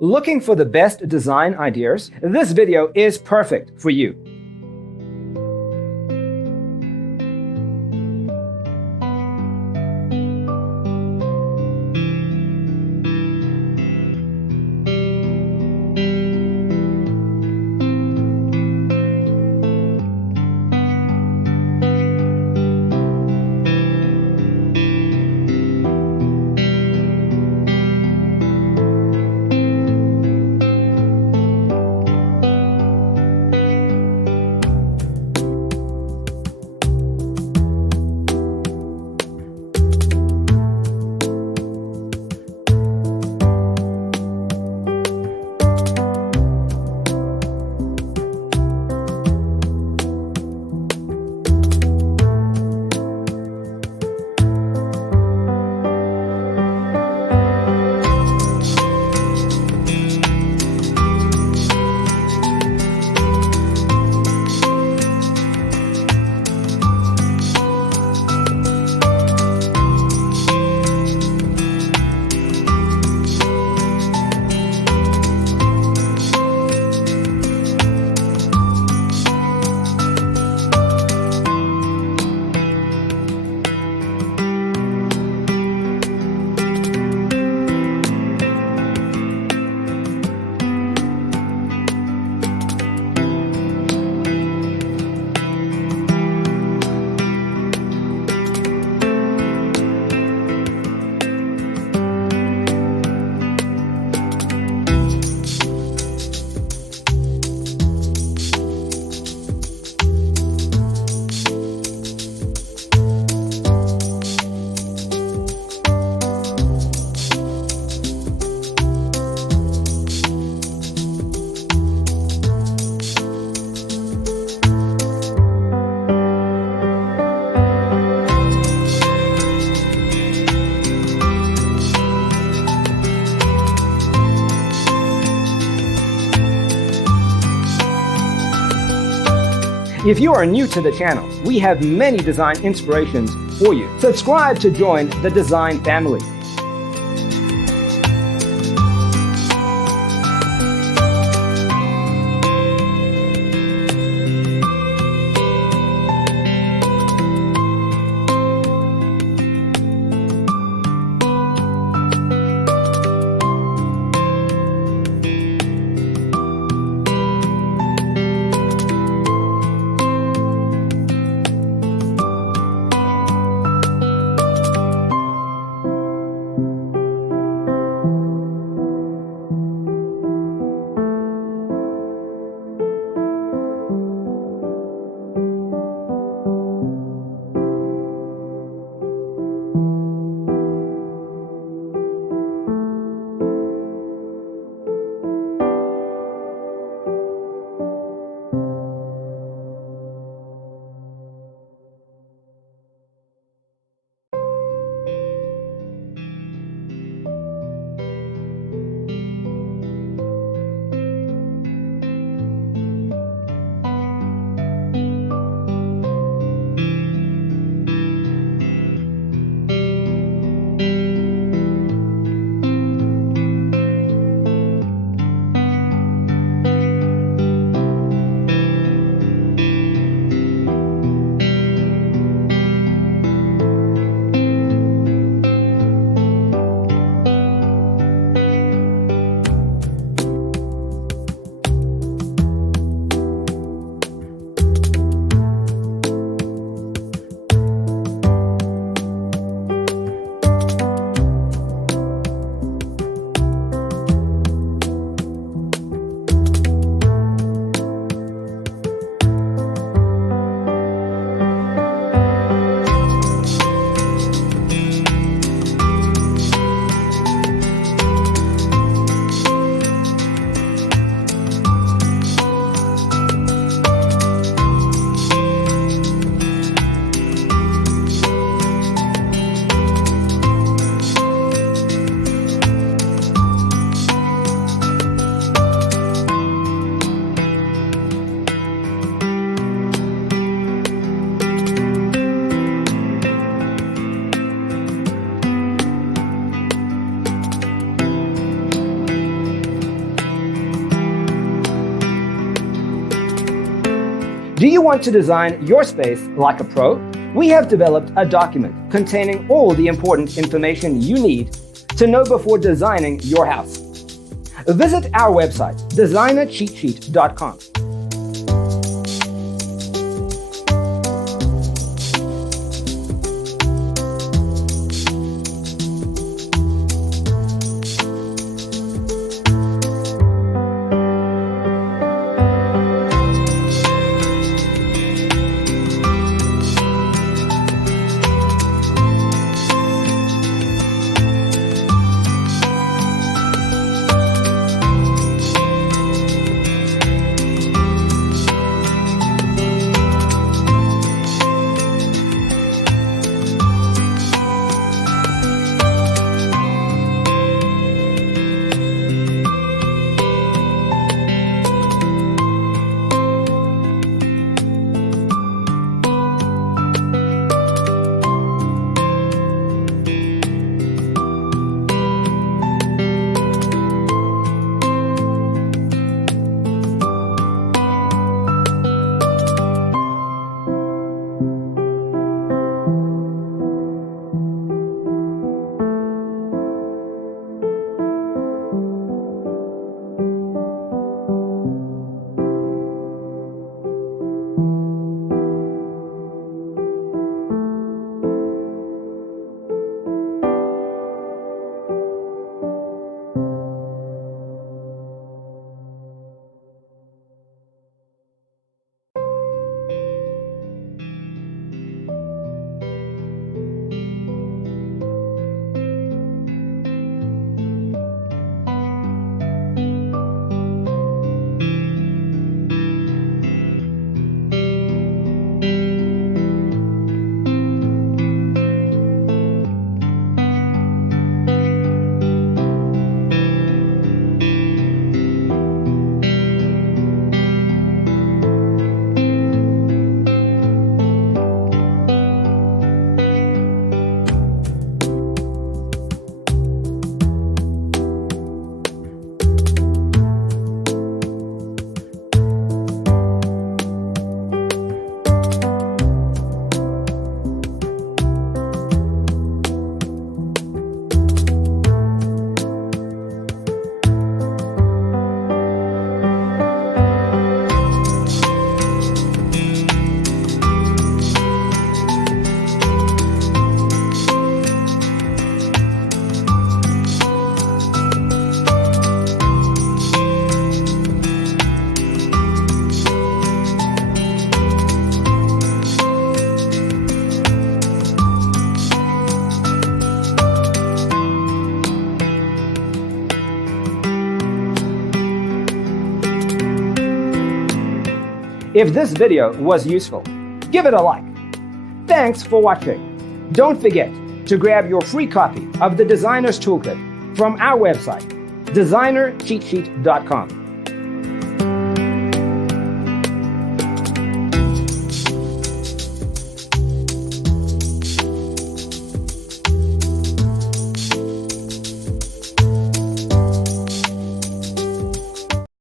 Looking for the best design ideas? This video is perfect for you. If you are new to the channel, we have many design inspirations for you. Subscribe to join the design family. Do you want to design your space like a pro? We have developed a document containing all the important information you need to know before designing your house. Visit our website, designercheatsheet.com. If this video was useful, give it a like. Thanks for watching. Don't forget to grab your free copy of the Designer's Toolkit from our website, designercheatsheet.com.